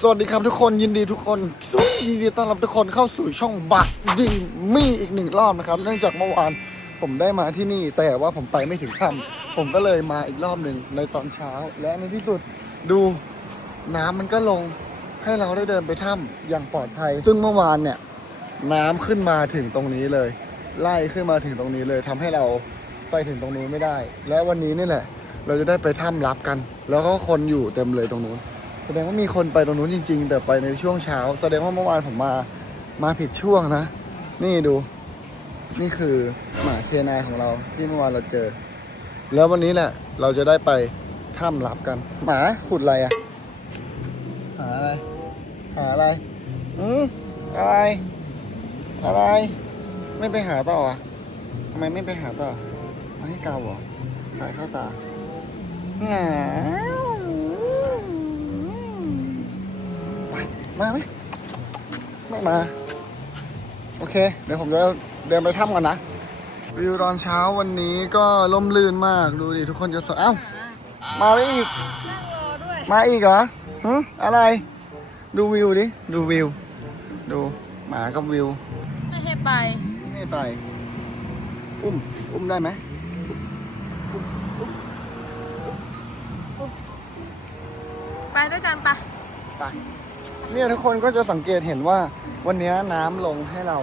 สวัสดีครับทุกคนยินดีทุกคนยินดีต้อนรับทุกคนเข้าสู่ช่องบักดีมี่อีกหนึ่งรอบนะครับ เนื่องจากเมื่อวานผมได้มาที่นี่ แต่ว่าผมไปไม่ถึงถ้ำผมก็เลยมาอีกรอบหนึ่งในตอนเช้า และในที่สุดดูน้ำมันก็ลงให้เราได้เดินไปถ้ำอย่างปลอดภัย ซึ่งเมื่อวานเนี่ย น้ำขึ้นมาถึงตรงนี้เลย ไล่ขึ้นมาถึงตรงนี้เลยทำให้เราไปถึงตรงนู้นไม่ได้ และวันนี้นี่แหละ เราจะได้ไปถ้ำรับกัน แล้วก็คนอยู่เต็มเลยตรงนู้น แสดงว่ามีคนไปตรงนู้นจริง ๆ แต่ไปในช่วงเช้า แสดงว่าเมื่อวานผมมามาผิดช่วงนะ นี่ดู นี่คือหมาเคนายของเราที่เมื่อวานเราเจอ แล้ววันนี้แหละเราจะได้ไปถ้ำรับกัน หมาขุดอะไรอะหาอะไรหาอะไรอืมอะไร อะไร ไม่ไปหาต่ออะทำไมไม่ไปหาต่อมาให้เกาเหรอสายเข้าตาหงา มาไหมไม่มา โอเค เดี๋ยวผมจะเดินไปถ้ำกันนะ วิวตอนเช้าวันนี้ก็ล่มลื่นมากดูดิทุกคนจะสเอ้ามาไม่อีก มาอีกเหรอหึอะไร ดูวิวดิ ดูวิว ดูหมากับวิว ไม่ให้ไป ไม่ไป อุ้ม อุ้มได้ไหมไปด้วยกันปะไป เนี่ยทุกคนก็จะสังเกตเห็นว่าวันนี้น้ำลงให้เรา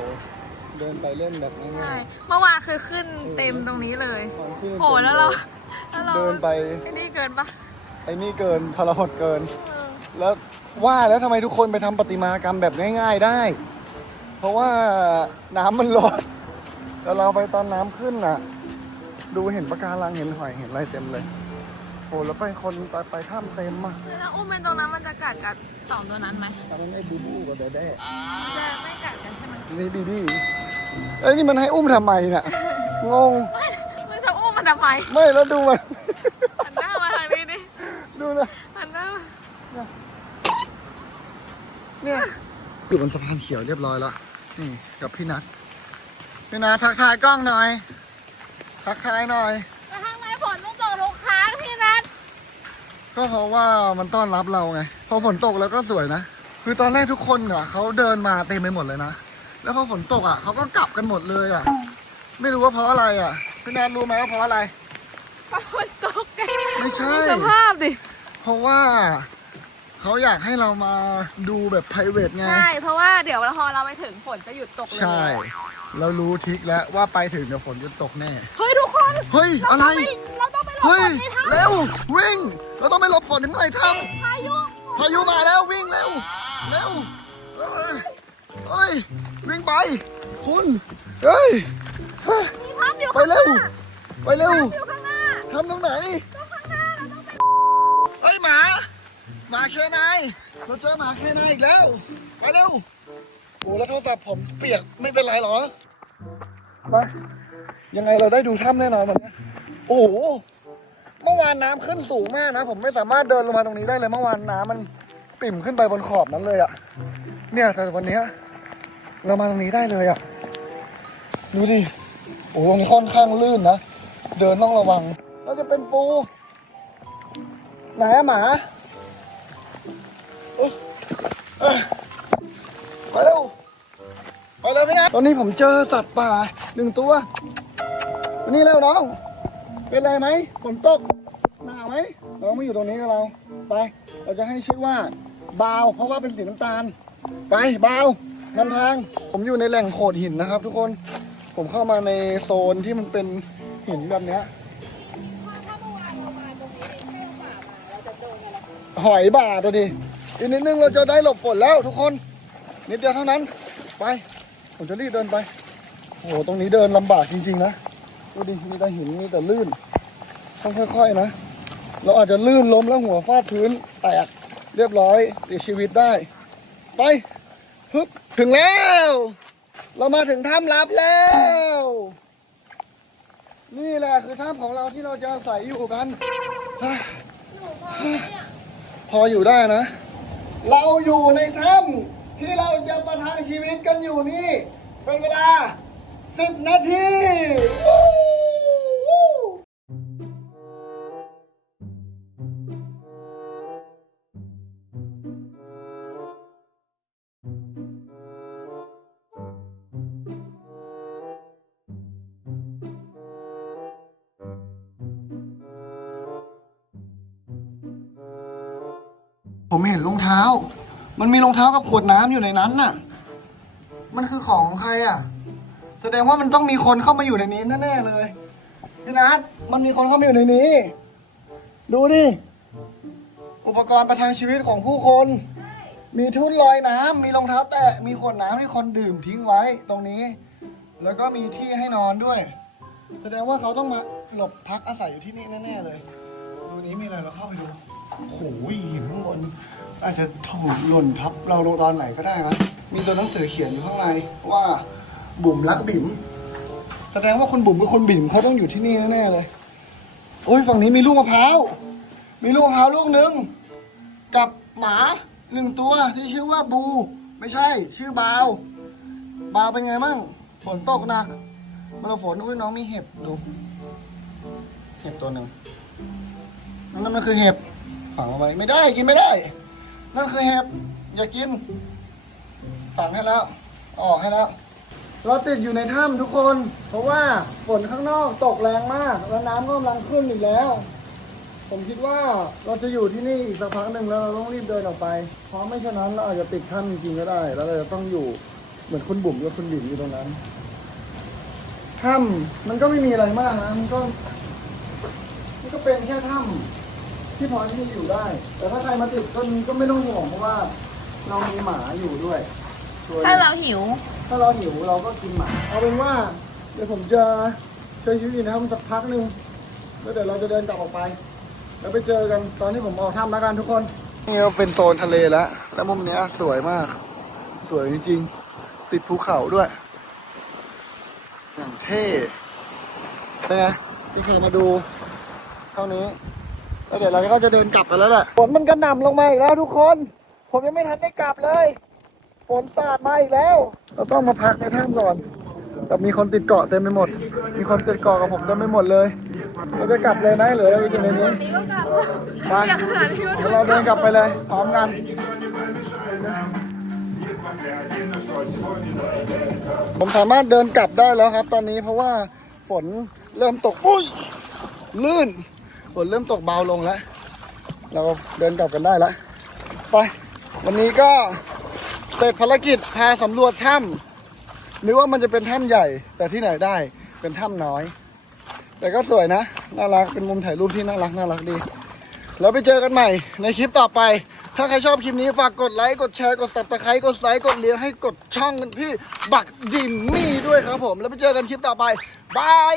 เดินไปเล่นแบบใช่ง่ายเมื่อวานคือขึ้นเต็มตรงนี้เลย ๆของขึ้นโหแล้วเราแล้วเราเดินไปไอ้นี่เกินปะไอ้นี่เกินทรหดเกิน เออแล้วว่าแล้วทำไมทุกคนไปทำประติมากรรมแบบง่าย ๆได้ เพราะว่าน้ำมันลดแต่เราไปตอนน้ำขึ้นน่ะ ดูเห็นปะการังเห็นหอยเห็นอะไรเต็มเลย โอ้แล้วไปคนไปไปถ้ำเต็มอะแล้วอุ้มเป็นตรงนั้นมันจะกัดกับสองตัวนั้นไหมตอนนั้นไอ้บูบูกับเดเด้จะไม่กัดกันใช่ไหมนี่บีบี้เอ้ยนี่มันให้อุ้มทำไมเนี่ยงงมึงจะอุ้มมันทำไมไม่แล้วดูมันหันหน้ามาทางนี้ดิดูนะหันหน้ามาเนี่ยอยู่บนสะพานเขียวเรียบร้อยแล้วนี่กับพี่นัทพี่นัททักทายกล้องหน่อยทักทายหน่อย ไปทางไหนฝนต้องตกลงค้างที่นัด ก็เพราะว่ามันต้อนรับเราไง พอฝนตกแล้วก็สวยนะ คือตอนแรกทุกคนอะเขาเดินมาเต็มไปหมดเลยนะ แล้วพอฝนตกอะเขาก็กลับกันหมดเลยอะ ไม่รู้ว่าเพราะอะไรอะ พี่แนนรู้ไหมว่าเพราะอะไร ฝนตกแกไม่ใช่สภาพดิ เพราะว่าเขาอยากให้เรามาดูแบบ p r i v a t ไง ใช่ เพราะว่าเดี๋ยวพอเราไปถึงฝนจะหยุดตกเลยใช่ เรารู้ทิกแล้วว่าไปถึงเดี๋ยวฝนจะตกแน่ เฮ้ยทุกคนเฮ้ย อะไร เราต้องไปหลบ เฮ้ยฝนในถ้ำเร็ววิ่งเราต้องไปหลบฝนถึงไหนถ้พายุำพายุมาแล้ววิ่งเร็วเร็วเอ้ยเฮ้ยวิ่งไป คุณเฮ้ยมีภาพอยู่ไปเร็ว ไปเร็วอยู่ข้างหน้าทำตรงไหนเฮ้ยหมาหมาเคนายเราเจอหมาเคนายอีกแล้วไปเร็วโอ้แล้วโทรศัพท์ผมเปียกไม่เป็นไรหรอมายังไงเราได้ดูถ้ำแน่นอนวันนี้โอ้โห เมื่อวานน้ำขึ้นสูงมากนะ ผมไม่สามารถเดินลงมาตรงนี้ได้เลยเมื่อวานน้ำมันปิ่มขึ้นไปบนขอบนั้นเลยอะเนี่ยแต่วันนี้เรามาตรงนี้ได้เลยอะดูดิ โอ้ตรงนี้ค่อนข้างลื่นนะ เดินต้องระวังเราจะเป็นปู ไหนอะหมาไปเร็วไปเลยพี่นะตอนนี้ผมเจอสัตว์ป่าหนึ่งตัว นี่เร็วน้อง เป็นไรไหมฝนตกหนาวไหมน้องมาอยู่ตรงนี้กับเรา ไป เราจะให้ชื่อว่าบาว เพราะว่าเป็นสีน้ำตาล ไปบาวนำทาง ผมอยู่ในแหล่งโขดหินนะครับ ทุกคน ผมเข้ามาในโซนที่มันเป็นหินแบบเนี้ยหอยบาทอะดิอีกนิดนึงเราจะได้หลบฝนแล้วทุกคน นิดเดียวเท่านั้น ไป ผมจะรีบเดินไป โอ้โห ตรงนี้เดินลำบากจริงๆนะ ดูดิมีแต่หินมีแต่ลื่นต้องค่อยๆนะ เราอาจจะลื่นล้มแล้วหัวฟาดพื้นแตกเรียบร้อยเสียชีวิตได้ ไปฮึบถึงแล้ว เรามาถึงถ้ำลับแล้ว นี่แหละคือถ้ำของเราที่เราจะอาศัยอยู่กันพออยู่ได้นะ เราอยู่ในถ้ำที่เราจะประทังชีวิตกันอยู่นี่ เป็นเวลา10นาที ผมเห็นรองเท้า มันมีรองเท้ากับขวดน้ำอยู่ในนั้นน่ะ มันคือของใครอะ แสดงว่ามันต้องมีคนเข้ามาอยู่ในนี้แน่ๆเลยพี่นัทมันมีคนเข้ามาอยู่ในนี้ ดูดิ อุปกรณ์ประทังชีวิตของผู้คน มีทุ่นลอยน้ำมีรองเท้าแตะ มีขวดน้ำให้คนดื่มทิ้งไว้ตรงนี้ แล้วก็มีที่ให้นอนด้วย แสดงว่าเขาต้องมาหลบพักอาศัยอยู่ที่นี่แน่ๆเลยดูนี้มีอะไรเราเข้าไปดู โอ้โหหินข้างบนอาจจะถูกหล่นทับเราลงตอนไหนก็ได้นะมีตัวหนังสือเขียนอยู่ข้างในว่าบุ๋มรักบิ่มแสดงว่าคุณบุ๋มกับคุณบิ่มเขาต้องอยู่ที่นี่แน่ๆเลยโอ้ยฝั่งนี้มีลูกมะพร้าวมีลูกมะพร้าวลูกหนึ่งกับหมาหนึ่งตัวที่ชื่อว่าบู ไม่ใช่ ชื่อบาวบาวเป็นไงมั่งฝนตกหนักเมื่อฝนอุ้ยน้องมีเห็บดู เห็บตัวหนึ่งนั่นมันคือเห็บ ฝังเอาไว้ไม่ได้กินไม่ได้ นั่นคือเห็บอย่ากิน ฝังให้แล้ว ออกให้แล้ว เราติดอยู่ในถ้ำทุกคน เพราะว่าฝนข้างนอกตกแรงมากแล้วน้ำก็กำลังขึ้นอีกแล้ว ผมคิดว่าเราจะอยู่ที่นี่อีกสักพักหนึ่งแล้วเราต้องรีบเดินออกไป เพราะไม่เช่นนั้นเราอาจจะติดถ้ำจริงๆก็ได้ แล้วเราจะต้องอยู่เหมือนคุณบุ๋มกับคุณบิ่มอยู่ตรงนั้นถ้ำมันก็ไม่มีอะไรมากนะมันก็มันก็เป็นแค่ถ้ำ ที่พอที่จะอยู่ได้ แต่ถ้าใครมาติดก็ก็ไม่ต้องห่วงเพราะว่าเรามีหมาอยู่ด้วยตัวหนึ่งถ้าเราหิว ถ้าเราหิวเราก็กินหมา เอาเป็นว่า เดี๋ยวผมจะใช้ชีวิตอยู่ในถ้ำสักพักหนึ่งแล้วเดี๋ยวเราจะเดินกลับออกไป แล้วไปเจอกันตอนที่ผมออกถ้ำแล้วกันทุกคน นี่ก็เป็นโซนทะเลแล้ว แล้วมุมเนี้ยสวยมาก สวยจริงๆ ติดภูเขาด้วย อย่างเท่เป็นไงพี่เคยมาดู เท่านี้ แล้วเดี๋ยวเราก็จะเดินกลับกันแล้วแหละฝนมันกระหน่ำลงมาอีกแล้วทุกคน ผมยังไม่ทันได้กลับเลยฝนสาดมาอีกแล้ว เราต้องมาพักในถ้ำก่อนแต่มีคนติดเกาะเต็มไปหมด มีคนติดเกาะกับผมเต็มไปหมดเลย เราจะกลับเลยไหมหรือเราจะอยู่ในนี้นี่ก็กลับไปอยากหาที่ว่าเดี๋ยวเราเดินกลับไปเลยพร้อมกันผมสามารถเดินกลับได้แล้วครับ ตอนนี้เพราะว่าฝนเริ่มตกอุ้ยลื่น ฝนเริ่มตกเบาลงแล้ว เราเดินกลับกันได้แล้วไป วันนี้ก็เสร็จภารกิจพาสำรวจถ้ำนึกว่ามันจะเป็นถ้ำใหญ่ แต่ที่ไหนได้เป็นถ้ำน้อย แต่ก็สวยนะ น่ารัก เป็นมุมถ่ายรูปที่น่ารักน่ารักดี แล้วไปเจอกันใหม่ในคลิปต่อไป ถ้าใครชอบคลิปนี้ฝากกดไลค์ กดแชร์ กด subscribe กดไลค์กดเลี้ยงให้กดช่องพี่บักดิมมี่ด้วยครับผม แล้วไปเจอกันคลิปต่อไปบาย